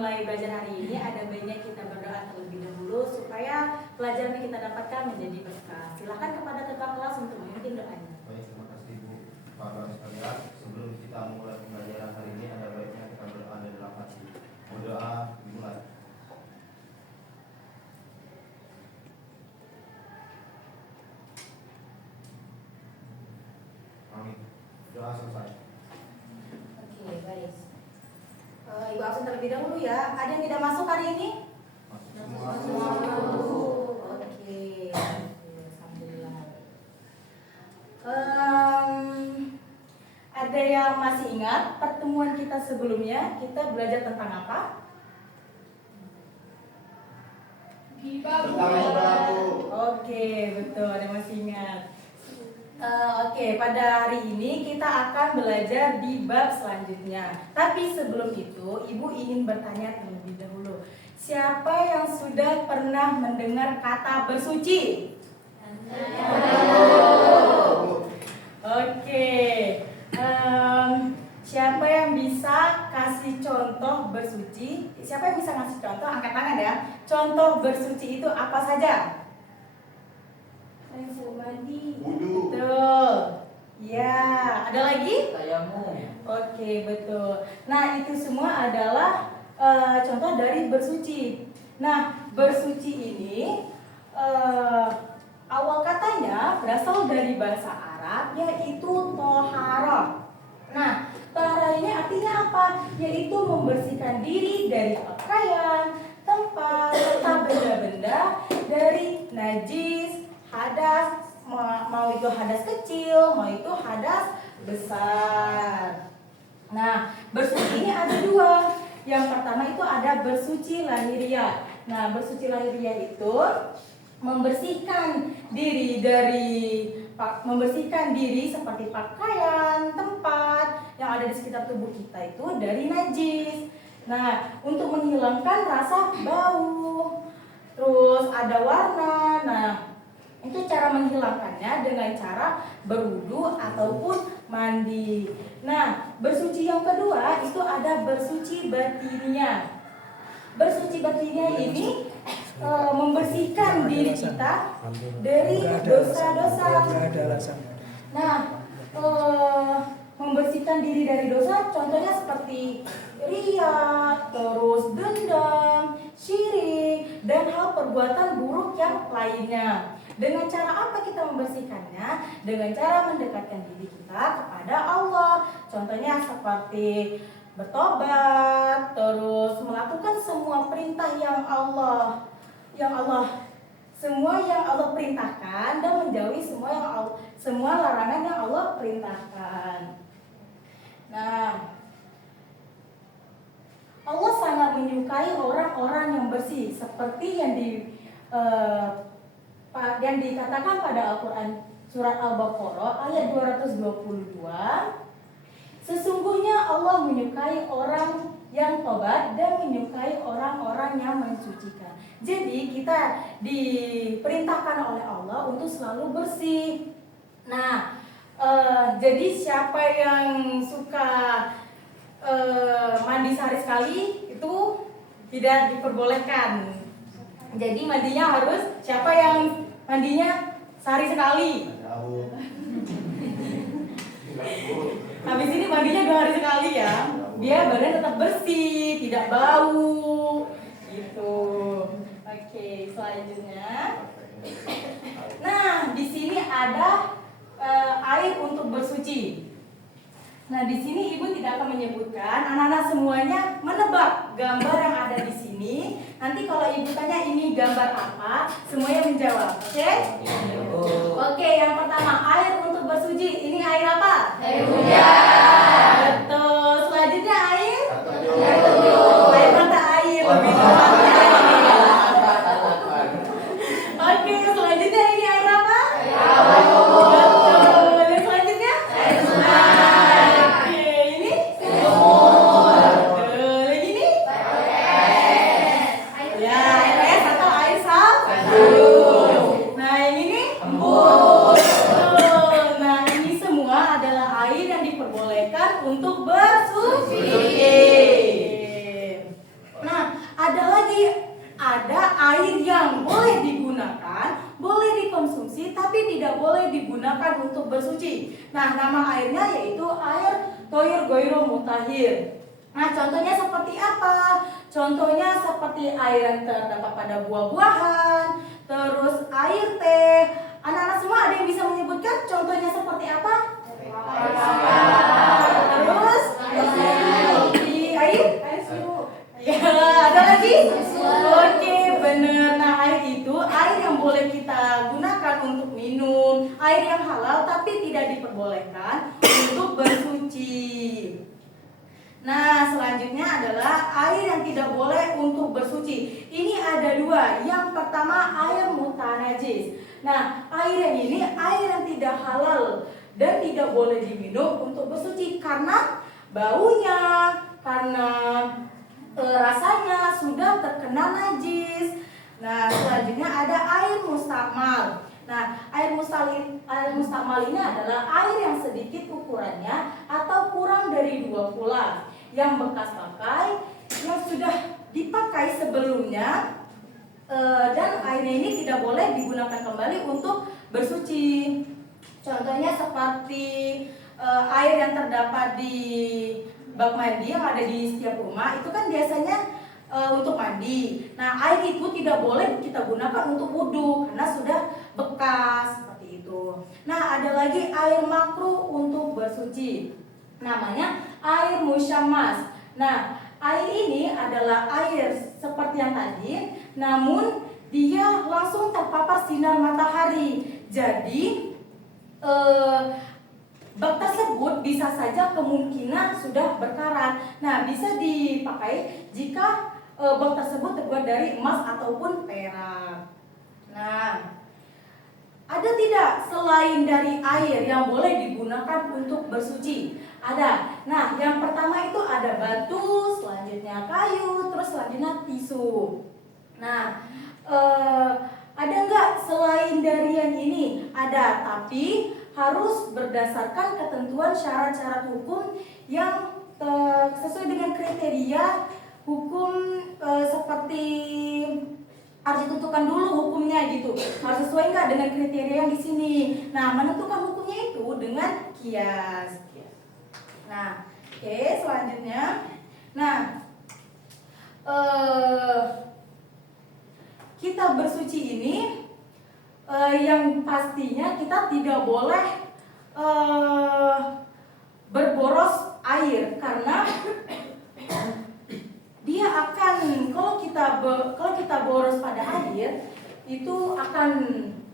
mulai belajar hari ini, ada baiknya kita berdoa terlebih dahulu supaya pelajaran yang kita dapatkan menjadi berkah. Silakan kepada ketua kelas untuk memimpin doanya. Baik, terima kasih Bu. Bapak sekalian, sebelum kita mulai pembelajaran hari ini, ada baiknya kita berdoa dalam hati. Berdoa dimulai. Amin. Doa selesai. Oke, baik. Ibu absen terlebih dahulu ya. Ada yang tidak masuk hari ini? Masuk semua. Oke. Alhamdulillah. Ada yang masih ingat pertemuan kita sebelumnya? Kita belajar tentang apa? Tentang ibadah, Bu. Oke, betul. Ada yang masih ingat. Oke, pada hari ini kita akan belajar di bab selanjutnya. Tapi sebelum itu, Ibu ingin bertanya terlebih dahulu. Siapa yang sudah pernah mendengar kata bersuci? Oke. Siapa yang bisa kasih contoh bersuci? Siapa yang bisa ngasih contoh? Angkat tangan ya. Contoh bersuci itu apa saja? Mandi. Wudu. Betul. Ya, ada lagi? Tayamum. Oke, betul. Nah, itu semua adalah contoh dari bersuci. Nah, bersuci ini awal katanya berasal dari bahasa Arab, yaitu toharah. Nah, toharah ini artinya apa? Yaitu membersihkan diri dari pakaian, tempat, serta benda-benda dari najis, hadas, mau itu hadas kecil, mau itu hadas besar. Nah, bersuci ini ada dua. Yang pertama itu ada bersuci lahiriah. Nah, bersuci lahiriah itu membersihkan diri seperti pakaian, tempat yang ada di sekitar tubuh kita itu dari najis. Nah, untuk menghilangkan rasa bau, terus ada warna. Nah, itu cara menghilangkannya dengan cara berwudu ataupun mandi. Nah, bersuci yang kedua itu ada bersuci batiniah. Bersuci batiniah ini membersihkan diri kita dari dosa-dosa. Nah, membersihkan diri dari dosa contohnya seperti riya, terus dendam, syirik, dan hal perbuatan buruk yang lainnya. Dengan cara apa kita membersihkannya? Dengan cara mendekatkan diri kita kepada Allah. Contohnya seperti bertobat, terus melakukan semua perintah yang Allah perintahkan, dan menjauhi semua larangan yang Allah perintahkan. Nah, Allah sangat menyukai orang-orang yang bersih, seperti yang dikatakan pada Al-Quran surat Al-Baqarah ayat 222. Sesungguhnya Allah menyukai orang yang tobat dan menyukai orang-orang yang mensucikan. Jadi kita diperintahkan oleh Allah untuk selalu bersih. Nah, jadi siapa yang suka mandi sehari sekali itu tidak diperbolehkan. Jadi mandinya harus siapa yang mandinya sehari sekali. Habis ini mandinya 2 hari sekali ya. Biar badan tetap bersih, tidak bau. Gitu. Oke, selanjutnya. Nah, di sini ada air untuk bersuci. Nah, di sini Ibu tidak akan menyebutkan, anak-anak semuanya menebak gambar yang ada di sini. Nanti kalau Ibu tanya ini gambar apa, semuanya menjawab. Oke? Oke, yang pertama air untuk bersuci. Ini air apa? Air hujan. Betul. Selanjutnya air? Air mata air. Lebih tepatnya. Oke, selanjutnya ini air apa? Betul. Dan selanjutnya? Air sungai. Oke, ini? Betul. Yang ini? Ya, air es atau air sabun. Nah, yang ini? Betul. Nah, ini semua adalah air yang diperbolehkan Nah, ada air yang boleh digunakan, boleh dikonsumsi, tapi tidak boleh digunakan untuk bersuci. Nah, nama airnya yaitu air Thoir Ghairu Mutahhir. Nah, contohnya seperti apa? Contohnya seperti air yang terdapat pada buah-buahan, terus air teh. Anak-anak semua ada yang bisa menyebutkan contohnya seperti apa? Terus air? Ya, ada lagi? Oke, benar. Nah, air itu air yang boleh kita gunakan untuk minum, air yang halal tapi tidak diperbolehkan untuk bersuci. Nah, selanjutnya adalah air yang tidak boleh untuk bersuci. Ini ada dua. Yang pertama air mutanajis. Nah, air yang ini air yang tidak halal dan tidak boleh diminum untuk bersuci karena baunya, karena rasanya sudah terkena najis. Nah, selanjutnya ada air mustakmal. Nah, air mustakmal ini adalah air yang sedikit ukurannya atau kurang dari 2 kula, yang bekas pakai, yang sudah dipakai sebelumnya, dan airnya ini tidak boleh digunakan kembali untuk bersuci. Contohnya seperti air yang terdapat di bak mandi yang ada di setiap rumah, itu kan biasanya untuk mandi. Nah, air itu tidak boleh kita gunakan untuk wudhu karena sudah bekas seperti itu. Nah, ada lagi air makruh untuk bersuci. Namanya air musyammas. Nah, air ini adalah air seperti yang tadi, namun dia langsung terpapar sinar matahari. Jadi bak tersebut bisa saja kemungkinan sudah berkarat. Nah, bisa dipakai jika bak tersebut terbuat dari emas ataupun perak. Nah, ada tidak selain dari air yang boleh digunakan untuk bersuci? Ada. Nah, yang pertama itu ada batu, selanjutnya kayu, terus selanjutnya tisu. Nah, ada nggak selain dari yang ini? Ada, tapi harus berdasarkan ketentuan syarat-syarat hukum yang sesuai dengan kriteria hukum, seperti harus ditentukan dulu hukumnya gitu. Harus sesuai nggak dengan kriteria yang di sini. Nah, menentukan hukumnya itu dengan kias. Nah, oke, selanjutnya. Nah, kita bersuci ini yang pastinya kita tidak boleh berboros air karena dia akan, kalau kita boros pada air itu akan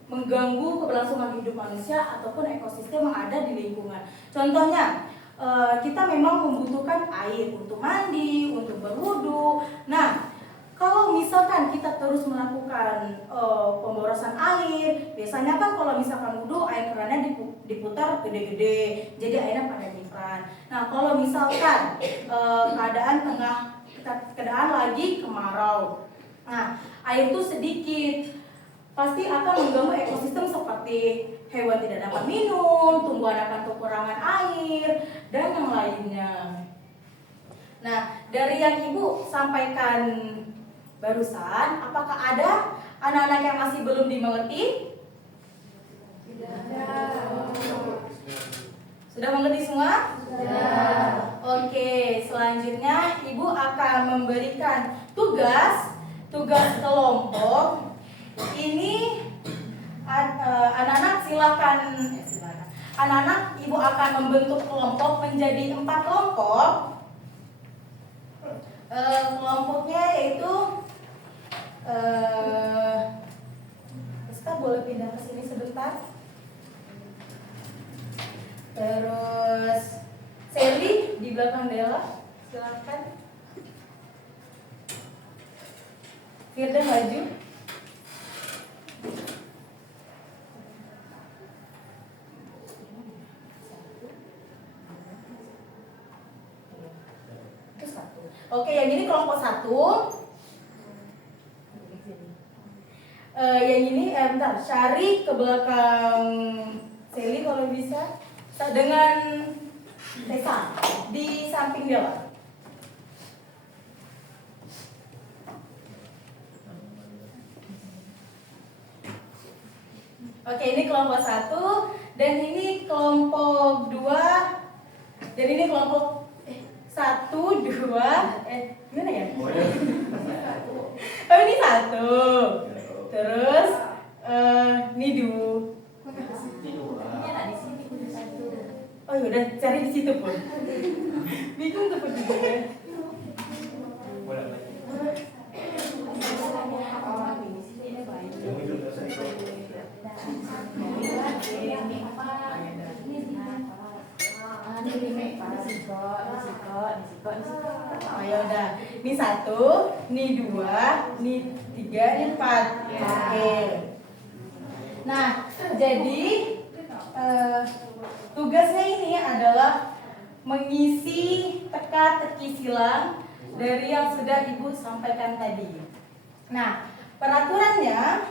mengganggu keberlangsungan hidup manusia ataupun ekosistem yang ada di lingkungan. Contohnya, kita memang membutuhkan air untuk mandi, untuk berwudu. Nah, kalau misalkan kita terus melakukan pemborosan air, biasanya kan kalau misalkan wudu air kerannya diputar gede-gede, jadi airnya pada nyipran. Nah, kalau misalkan keadaan lagi kemarau, nah air itu sedikit, pasti akan mengganggu ekosistem seperti hewan tidak dapat minum, tumbuhan akan kekurangan air, dan yang lainnya. Nah, dari yang Ibu sampaikan barusan, apakah ada anak-anak yang masih belum dimengerti? Tidak. Sudah mengerti semua? Sudah. Oke, selanjutnya Ibu akan memberikan tugas kelompok. Ini anak-anak silakan. Anak-anak, Ibu akan membentuk kelompok menjadi 4 kelompok. Kelompoknya yaitu Rizka boleh pindah ke sini sebentar. Terus Sally di belakang Dela, silakan. Firda maju. Oke, yang ini kelompok 1. Yang ini bentar, Syari ke belakang Sally kalau bisa, dengan Tessa di samping Dela. Oke, ini kelompok 1 dan ini kelompok 2 dan ini kelompok 1, 2 gimana ya? Oh, ini 1. Terus ini 2. Oh, yaudah cari di situ pun. Bingung tuh juga. Oh ya udah, ini 1, ini 2, ini 3, ini 4. Oke. Nah, jadi tugasnya ini adalah mengisi teka-teki silang dari yang sudah Ibu sampaikan tadi. Nah, peraturannya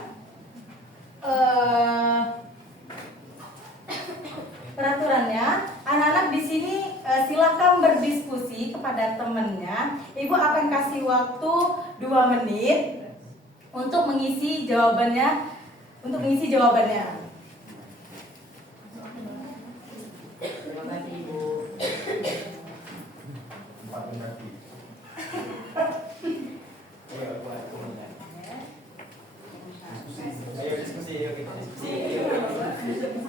anak-anak di sini silakan berdiskusi kepada temannya. Ibu akan kasih waktu 2 menit untuk mengisi jawabannya. Terima kasih Ibu. 4 menit.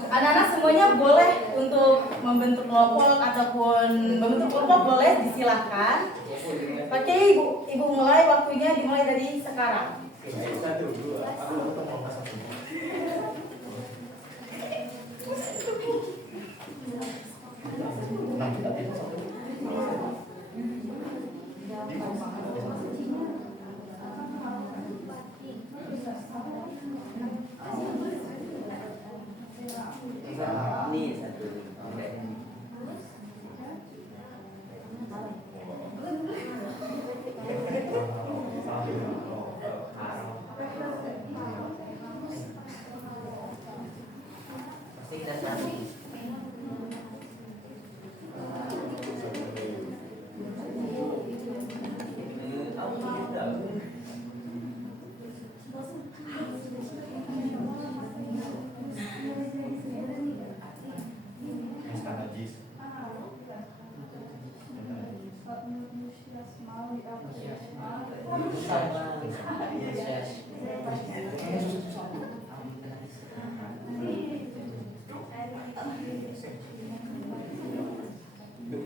Anak-anak semuanya boleh untuk membentuk kelompok ataupun membentuk kelompok boleh disilahkan. Oke, ibu mulai, waktunya dimulai dari sekarang. 1, 2, aku mau masak. Nah, kita pilih 1. Ini 1.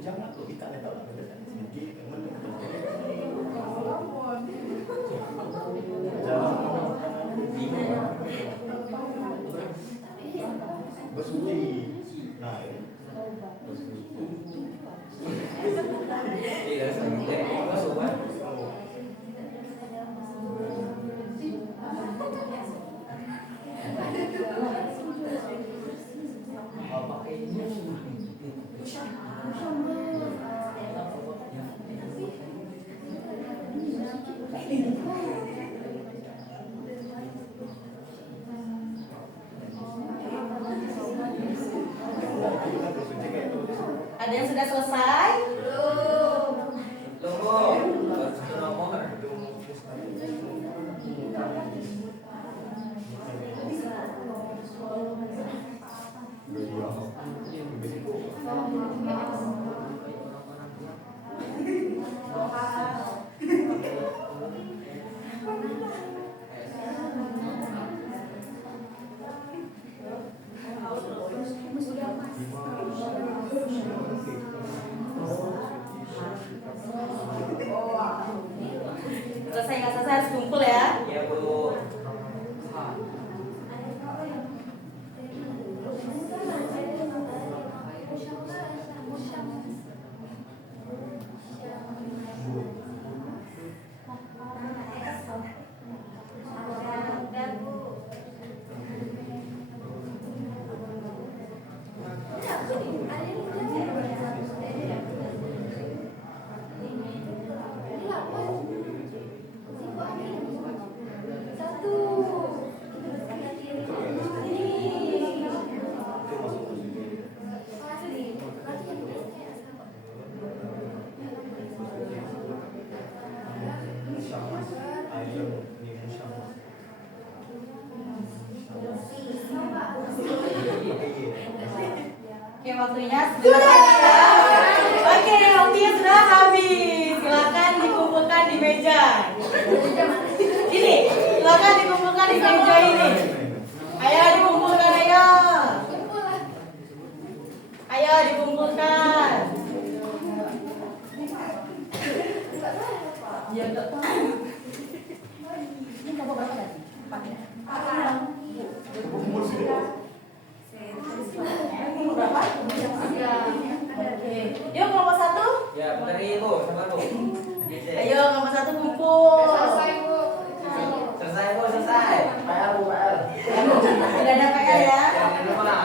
Jangan tuh kita tahu sedikit bersuci. Nah, Ada yang sudah selesai? Selesai nggak selesai harus kumpul ya. Iya, Bu. Oke, waktunya sudah habis ya. Oke, waktunya sudah habis. Silakan dikumpulkan di meja. Ini, silakan dikumpulkan di meja ini. Ayo dikumpulkan, ayo. Ayo dikumpulkan. Ya, enggak tahu. Ini kamu berapa tadi? 4 ya? Berapa? Oke. Yuk kelompok 1. Ya, bentar Ibu, sabar Bu. Ayo kelompok 1 kumpul. Selesai Bu, selesai. PR Bu, PR. Tidak ada PR ya. Yang mana?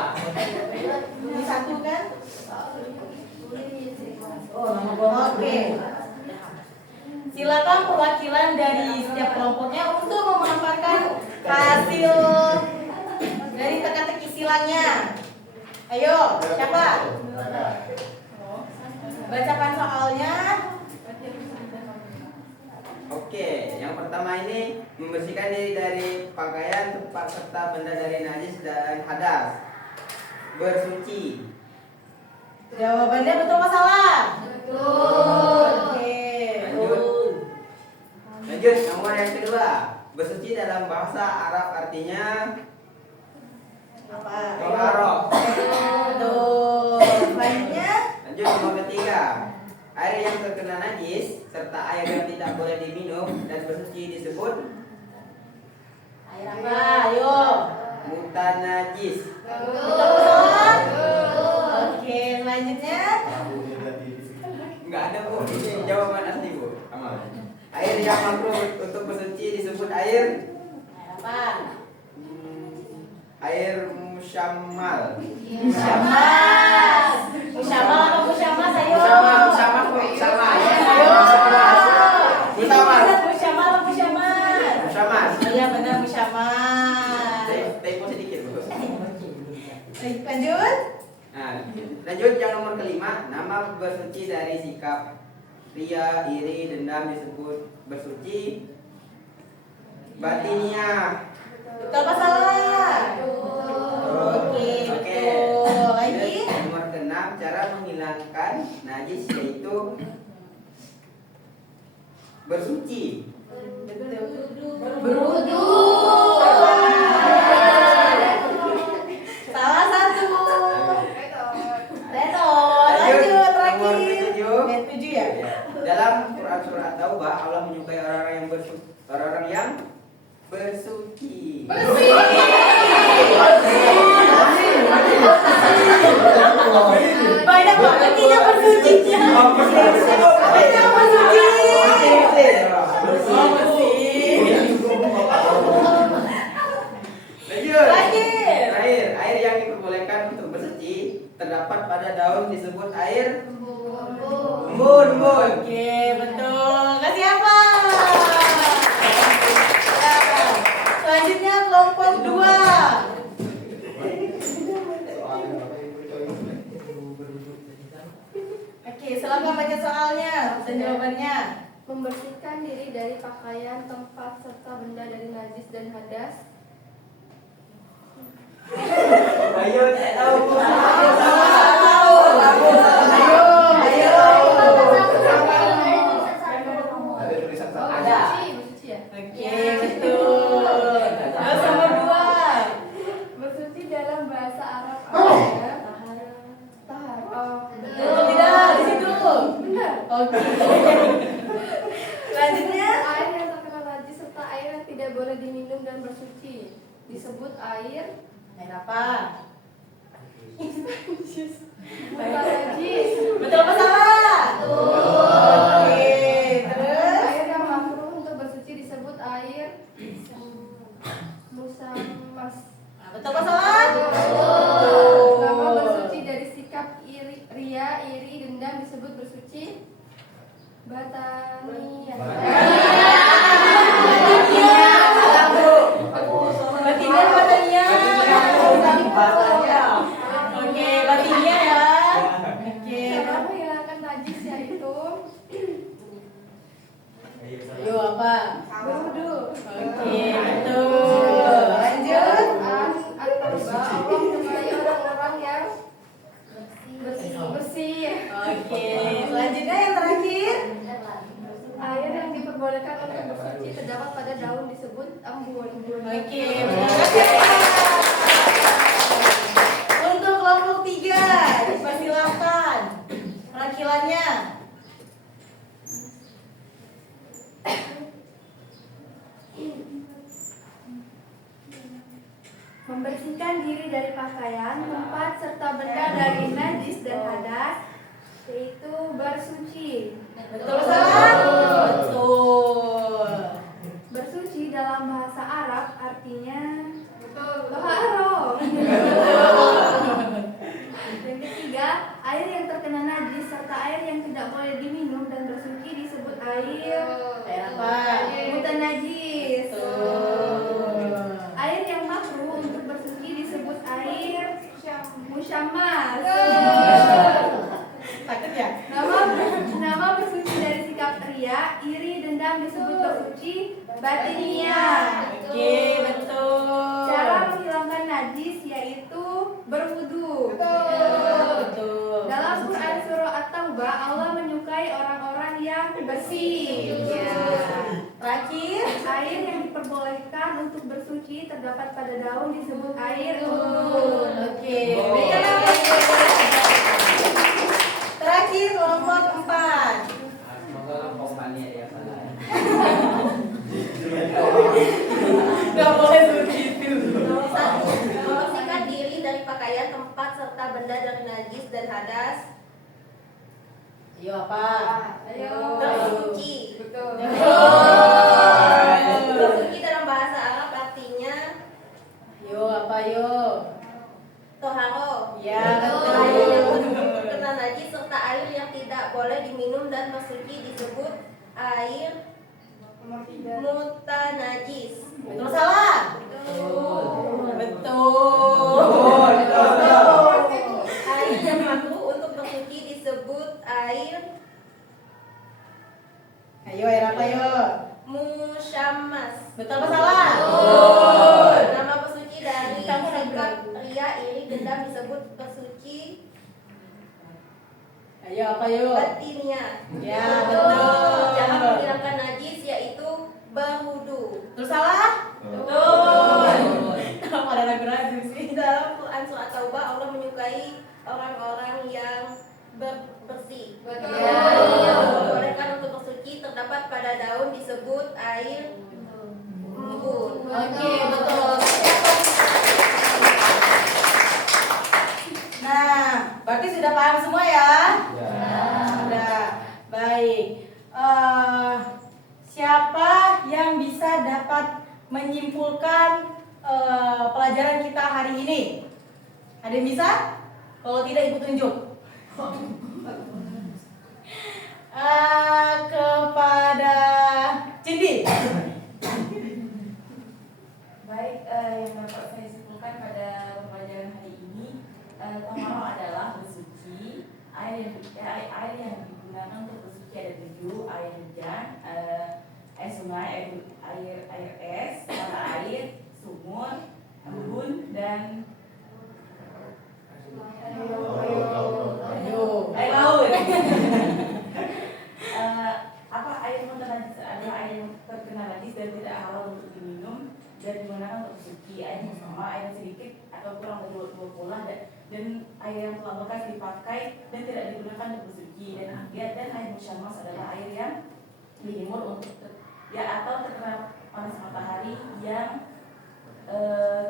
Ini 1 kan? Oh, nama gua. Oke. Silakan perwakilan dari setiap kelompoknya untuk memaparkan hasil dari teka-teki silangnya. Ayo, siapa? Bacakan soalnya. Oke, yang pertama ini membersihkan diri dari pakaian, tempat serta benda dari najis dan hadas. Bersuci. Jawabannya betul apa salah? Betul. Oke. Lanjut, nomor yang kedua. Bersuci dalam bahasa Arab artinya Apa? toharoh. Betul. Selanjutnya. Lanjut, nomor ketiga. Air yang terkena najis serta air yang tidak boleh diminum dan bersuci disebut Air apa? Ayo. mutanajis. Betul apa salah? Oke, selanjutnya. Enggak ada Bu, ini jawaban asli Bu. Amal. Air yang makruh untuk bersuci disebut air Air apa? air musyammal. Musyamas. Musyamal apa musyamas? Ayo. Musyamal Bu, sama. Ayo. Musyamal. Musyamal apa musyamas? Musyamas. Iya benar musyamas. Tempo sedikit Bu. Lanjut. Nah, lanjut yang nomor kelima, nama bersuci dari sikap ria, iri, dendam disebut bersuci batiniah. Betul apa salah? Oke, betul. Lagi. Nomor keenam, cara menghilangkan najis yaitu bersuci. Berwudu. Salah satu. Tenor. Lanjut Nomor terakhir. ketujuh. Ketujuh ya. Dalam Quran surat Taubah, Allah menyukai orang-orang yang bersuci. Banyak banget yang bersucinya. Banyak bersuci. Lanjut. Lanjut. Terakhir, air yang diperbolehkan untuk bersuci terdapat pada daun disebut air embun. Oke, betul. Kasih apa? Selanjutnya kelompok 2. Oke, silakan baca soalnya dan jawabannya. Membersihkan diri dari pakaian, tempat, serta benda dari najis dan hadas. Ayo, saya tahu. Ada tulisan Oh, satu. Ada. bersuci ya? Oke, betul. Terus nomor 2. Bersuci dalam bahasa Arab ada tahar. Betul tidak di situ? Benar. Oke. Selanjutnya. Air yang terkena najis serta air yang tidak boleh diminum dan bersuci disebut air Air apa? najis. Betul apa salah? Oke, terus. Air yang makruh untuk bersuci disebut air musamas. Nah, betul apa salah? Nama bersuci dari sikap ria, iri, dendam disebut bersuci batania. Batinnya apa tadinya? Oke, batinnya ya. Oke. Cara menghilangkan najis yaitu Yuk apa? berwudu. Oke, betul. Lanjut. Allah menyukai orang-orang yang pada daun disebut embun. Oke, untuk kelompok 3, dipersilahkan perwakilannya. Membersihkan diri dari pakaian, tempat, serta benda dari najis dan hadas, yaitu bersuci. Betul salah? Betul. Bersuci dalam bahasa Arab artinya toharo. Yang ketiga, air yang terkena najis serta air yang tidak boleh diminum dan bersuci disebut air Apa? mutanajis. Betul. Air yang makruh untuk bersuci disebut air musyammas. Takut ya? Nama bersuci dari sikap ria, iri, dendam disebut bersuci batiniyah. Oke, betul. Cara menghilangkan najis yaitu berwudu. Betul. Dalam Quran surah At-Taubah, Allah menyukai orang-orang yang bersih. Terakhir. Air yang diperbolehkan untuk bersuci terdapat pada daun disebut air embun. Oke. Terakhir kelompok 4. Semoga kompannya dia salah. Gak boleh begitu. Satu, membersihkan diri dari pakaian, tempat, serta benda dari najis dan hadas. Ayo apa? Ayo. Bersuci. Betul. Bersuci dalam bahasa Arab artinya Yo apa yo? toharo. Ya Air yang betul. terkena najis serta air yang tidak boleh diminum dan bersuci disebut air mutanajis. Betul salah? Betul. Betul. Air yang makruh untuk bersuci disebut air Ayo air apa yo? musyammas. Betul apa salah? Nama bersuci dari sikap ria, iri, dendam disebut bersuci Ayo apa yo? batiniyah. Ya betul. Cara menghilangkan najis yaitu berwudu. Betul salah? Betul. Kenapa ada ragu-ragu sih? Dalam Quran surah Taubah Allah menyukai orang-orang yang bersih. Betul. Yang dibolehkan untuk bersuci terdapat pada daun disebut air embun. Oke, betul. Nah, berarti sudah paham semua ya? Sudah. Baik. Siapa yang bisa dapat menyimpulkan pelajaran kita hari ini? Ada yang bisa? Kalau tidak, ibu tunjuk. Kepada Cindy. Baik, yang dapat saya simpulkan pada pembelajaran hari ini, toharo adalah bersuci. Air yang digunakan untuk bersuci ada 7: air hujan, air sungai, air es, mata air, sumur, embun, dan air laut. Air mutanajis adalah air yang terkena najis dan tidak halal untuk diminum dan digunakan untuk bersuci. Air yang sama, air yang sedikit atau kurang dari 2 pola dan air yang telah bekas dipakai dan tidak digunakan untuk bersuci. Dan air musyammas adalah air yang dijemur untuk atau terkena panas matahari yang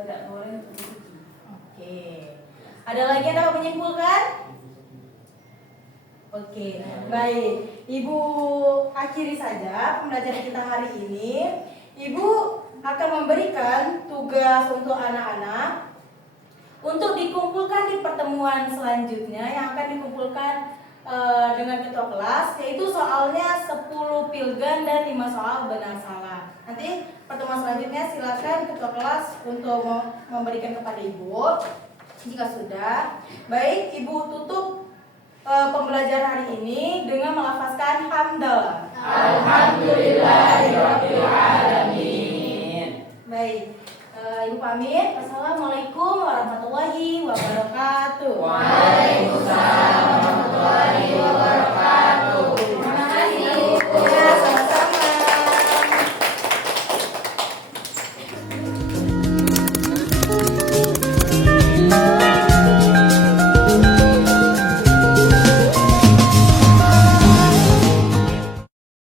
tidak boleh untuk bersuci. Oke. Ada lagi yang dapat menyimpulkan? Oke, baik. Ibu akhiri saja pembelajaran kita hari ini. Ibu akan memberikan tugas untuk anak-anak untuk dikumpulkan di pertemuan selanjutnya yang akan dikumpulkan dengan ketua kelas, yaitu soalnya 10 pilgan dan 5 soal benar salah. Nanti pertemuan selanjutnya silakan ketua kelas untuk memberikan kepada ibu. Jika sudah, baik, ibu tutup pembelajaran hari ini dengan melafazkan hamdalah. Alhamdulillahirabbil alamin. Baik, ibu pamit. Wassalamualaikum warahmatullahi wabarakatuh.